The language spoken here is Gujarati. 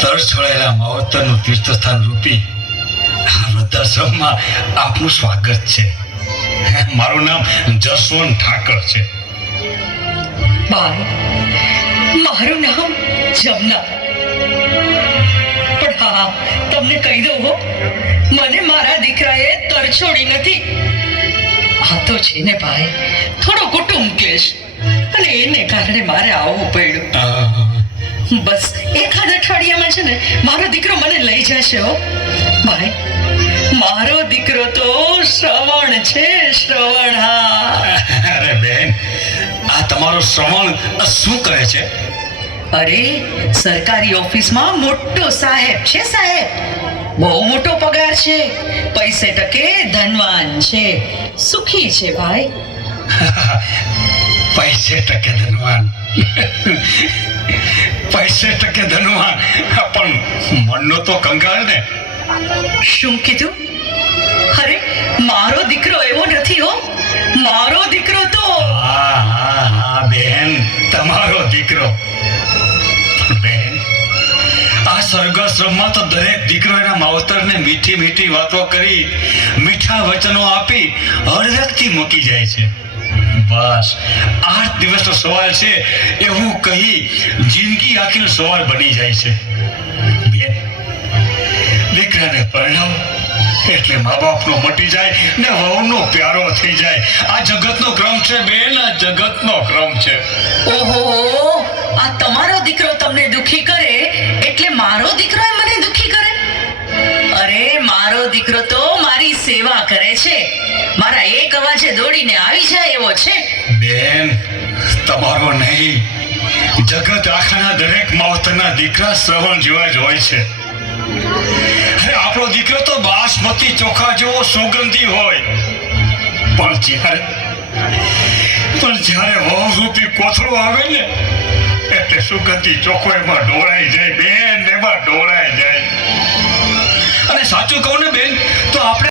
તર છોડાયેલા માવતરનું તીર્થસ્થાન રૂપી આ વૃદ્ધાશ્રમમાં આપનું સ્વાગત છે. મારું નામ જસવંત ઠાકર છે. મારું નામ જમના. પણ હા, તમને કહી દઉં હો, મને મારા દીકરાએ તરછોડી નથી. આ તો છે ને ભાઈ, થોડો કુટુંબ ક્લેશ, અને એને કારણે મારે આવવું પડ્યું. બસ એકાદ અઠવાડિયામાં છે ને મારો દીકરો મને લઈ જશે હો ભાઈ. મારો દીકરો તો શ્રવણ છે, શ્રવણ. હા. અરે બેન, આ તમારો શ્રવણ શું કરે છે? અરે, સરકારી ઓફિસમાં મોટો સાહેબ છે. સાહેબ, બહુ મોટો પગાર છે, પૈસે ટકે ધનવાન છે, સુખી છે ભાઈ. પૈસે ટકે ધનવાન, પૈસે ટકે ધનવાન, પણ મનનો તો કંગાળ ને. શું કીધું? અરે, મારો દીકરો એવો નથી હો. મારો દીકરો તો હા બેન, તમારો દીકરો. બેન, આ સ્વર્ગાશ્રમમાં તો દરેક દીકરો એના માવતરને મીઠી મીઠી વાતો કરી, મીઠા વચનો આપી હળવેકથી મૂકી જાય છે. બસ 8 દિવસનો સવાલ છે એવું કહી જિંદગી આખીનો સવાલ બની જાય છે. બેન, દીકરાને પરણાવો એટલે મા બાપનો મટી જાય ને વહુનો પ્યારો થઈ જાય. આ જગતનો ક્રમ છે બેન, આ જગતનો ક્રમ છે. ઓહો, આ તમારો દીકરો તમને દુખી કરે એટલે મારો દીકરો મને દુખી કરે? અરે, મારો દીકરો તો મારી સેવા કરે છે, મારા એક અવાજે દોડીને આવી જાય એવો છે. બેન, તમારો નહીં, જગત આખાના દરેક માવતરના દીકરા શ્રવણ જેવા જ હોય છે. અરે, આપણો દીકરો તો બાસમતી ચોખા જેવો સુગંધી હોય, પણ જ્યારે વહુ રૂપી કોથળો આવે ને એટલે સુગંધી ચોખ્ખો એમાં ઢોળાઈ જાય બેન, એમાં ઢોળાઈ જાય. અને સાચું કહું ને બેન, તો આપણે